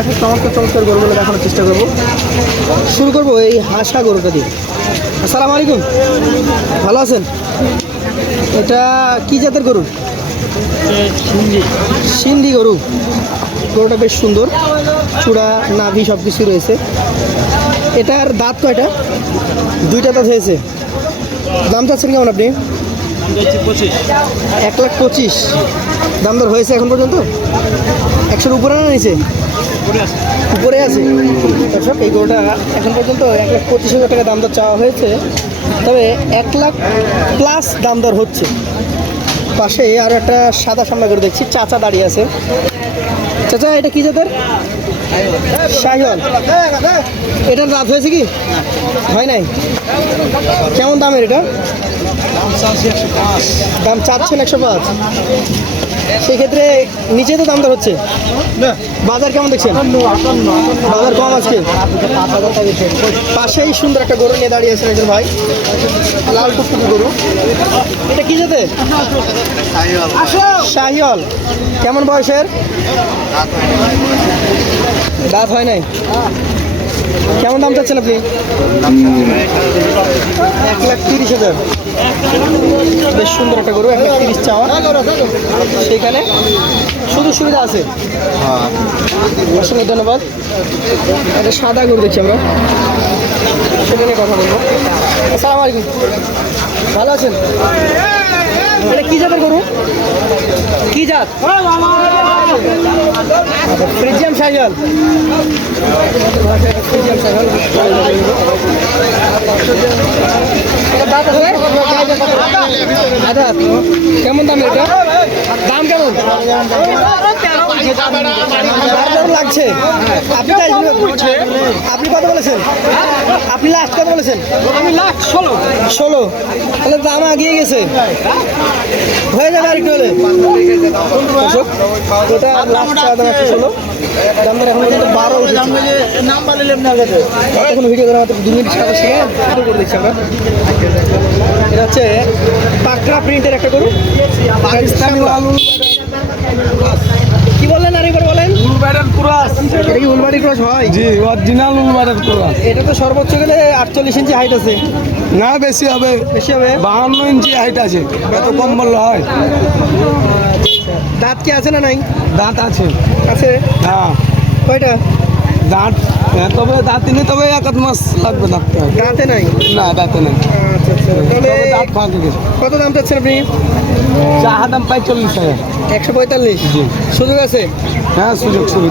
আছে চমৎকার চমৎকার গরুগুলো দেখানোর চেষ্টা করবো। শুরু করবো এই হাসা গরুটা দিয়ে। আসসালামু আলাইকুম, ভালো আছেন? এটা কি জাতের গরু? সিন্ধি গরু। গরুটা বেশ সুন্দর, চূড়া নাভি সব কিছু রয়েছে। এটার দাঁত কয়টা? দুইটা দাঁত হয়েছে। দাম চাচ্ছেন কেমন আপনি? 1,25,000 দাম দর হয়েছে এখন পর্যন্ত? 100-র উপরে না নিচে? উপরে আছে। দর্শক, এই গরুটা এখন পর্যন্ত 1,25,000 টাকা দাম দর চাওয়া হয়েছে, তবে 1,00,000+ দাম দর হচ্ছে। পাশে আর একটা সাদা সামলা করে দেখছি, চাচা দাঁড়িয়ে আছে। চাচা, এটা কি জাতের? শাহিওয়াল। এটার দাঁত হয়েছে কি? হয় নাই। কেমন দামের এটা? দাম চাচ্ছেন 105। সেক্ষেত্রে নিচে তো দাম দর হচ্ছে। বাজার কেমন দেখছেন? বাজার কম আজকে। পাশেই সুন্দর একটা গরু নিয়ে দাঁড়িয়ে আছেন একজন ভাই, লাল টুকটুকি গরু। এটা কি জাতের? শাহিওয়াল। কেমন বয়সের? দাঁত হয় নাই। কেমন দাম চাচ্ছেন আপনি? 1,30,000। বেশ সুন্দর একটা গরু, 1,30,000 চাওয়া। সেখানে সুযোগ সুবিধা আছে। অসংখ্য ধন্যবাদ। একটা সাদা গরু দেখছি আমরা, সেটা নিয়ে কথা বলবো। আসসালামু আলাইকুম, ভালো আছেন? এটা কি জাতের গরু? কি জাত? ফ্রিজিয়ান শাহিওয়াল। ফ্রিজিয়ান শাহিওয়াল। কেমন দাম এটা? দাম কেমন লাগছে? আপনি কত বলেছেন? আপনি লাস্ট কত বলেছেন? আমি লাস্ট 16। তাহলে দাম আগিয়ে গেছে, হয়ে যাবে আরেকটু হলে। ওটা লাস্ট চাওয়া দাম 116, দাম দর এখন পর্যন্ত 12 এখন ভিডিও করা মাত্র 2 মিনিট সাথে করে দিচ্ছি আমরা। এটা হচ্ছে পাকড়া প্রিন্টের একটা গরু। কি বললেন আরেকবার বলেন? উলবাড়ির ক্রস। এটা কি উলবাড়ির ক্রস হয়? জি, অরিজিনাল উলবাড়ির ক্রস। এটা তো সর্বোচ্চ গেলে 48 ইঞ্চি হাইট আছে। না, বেশি হবে। বেশি হবে? 52 ইঞ্চি হাইট আছে। এত কম বললে হয়? দাঁত কি আছে না নাই? দাঁত আছে। আছে? হ্যাঁ। কয়টা দাঁত? তবে দাঁতে নেই, তবে 1 মাস লাগবে দাঁততে। দাঁতে নাই? না, দাঁতে নাই। আচ্ছা আচ্ছা, তাহলে দাঁত ফাঁকে গেছে। কত দাম চাচ্ছেন আপনি? চাহা দাম 45,000। 145? জি। সুযোগ আছে? হ্যাঁ, সুযোগ সুবিধা।